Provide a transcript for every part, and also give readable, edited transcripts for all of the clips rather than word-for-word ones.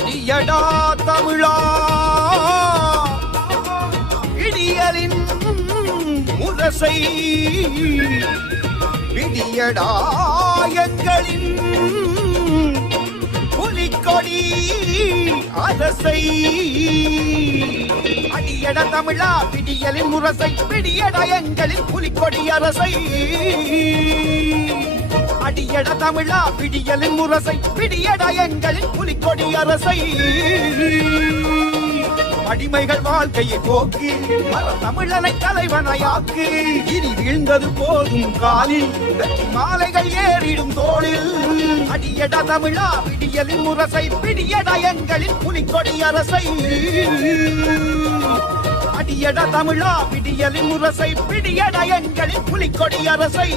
அடியடா தமிழா இடியலின் முரசை விடியடா எங்களின் புலிக்கொடி அரசை அடியட தமிழா விடியலின் முரசை விடியடா எங்களின் புலிக்கொடி அரசை அடியட தமிழா விடியலின் முரசை விடியடா எங்களின் புலிக்கொடி அரசை அடிமைகள் வாழ்க்கையை போக்கி தமிழனை தலைவனையாக்கு இனி வீழ்ந்தது போதும் காலில் வெற்றி மாலைகள் ஏறிடும் தோளில் அடியட தமிழா விடியலின் முரசை விடியடா எங்களின் புலிக்கொடி அரசை அடியட தமிழா விடியலின் முரசை விடியடா எங்களின் புலிக்கொடி அரசை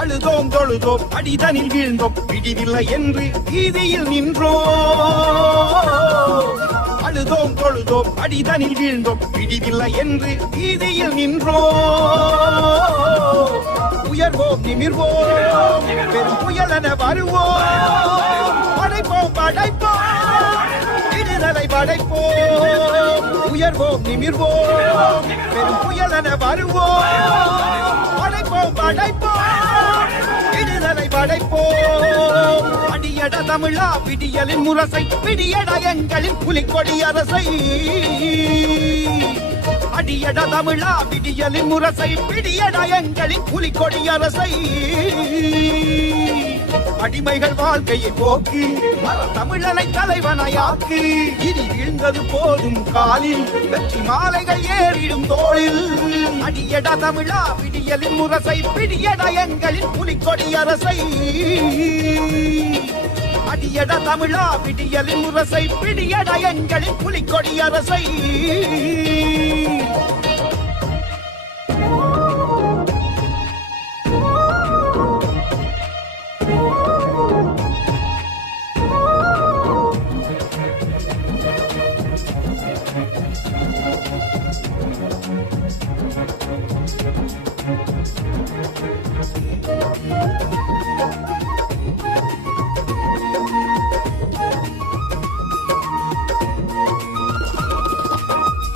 அழுதோம் தொழுதோம் அடிதனில் வீழ்ந்தோம் விடிவில்லை என்று வீதியில் நின்றோம் அழுதோம் தொழுதோம் அடிதனில் வீழ்ந்தோம் விடிவில்லை என்று வீதியில் நின்றோம் உயர்வோம் நிமிர்வோம் பெரும் புயலென வருவோம் படைப்போம் படைப்போம் விடுதலை படைப்போம் உயர்வோம் நிமிர்வோம் பெரும் புயலென வருவோம் படைப்போம் படைப்போம் விடுதலை படைப்போம் அடியட தமிழா விடியலின் முரசை விடியட எங்களின் புலிக்கொடி அரசை அடியட தமிழா விடியலின் முரசை விடியட எங்களின் புலிக்கொடி அரசை அடிமைகள் வாழ்க்கையை போக்கி தமிழனை தலைவனையாக்கு இனி வீழ்ந்தது போதும் காலில் வெற்றி மாலைகள் ஏறிடும் தோளில் அடியட தமிழா விடியலின் முரசை விடியட எங்களின் புலிக்கொடி அரசை அடியட தமிழா விடியலின் முரசை விடியட எங்களின் புலிக்கொடி அரசை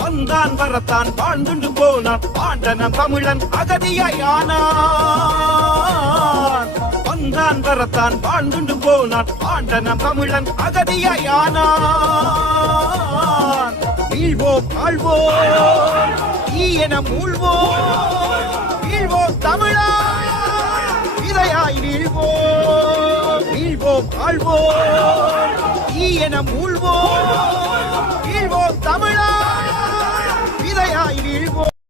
வந்தான் வரத்தான் வாழ்ந்துண்டு போனான் ஆண்டனம் தமிழன் அகதியானான் வந்தான் வரத்தான் வாழ்ந்துண்டு போனான் ஆண்டனம் தமிழன் அகதியானான் வீழ்வோம் ஆழ்வோம் ஈயன மூழ்வோம் வீழ்வோம் தமிழா இதையாய் வீழ்வோம் வீழ்வோம் ஆழ்வோம் ஈயன மூழ்வோம்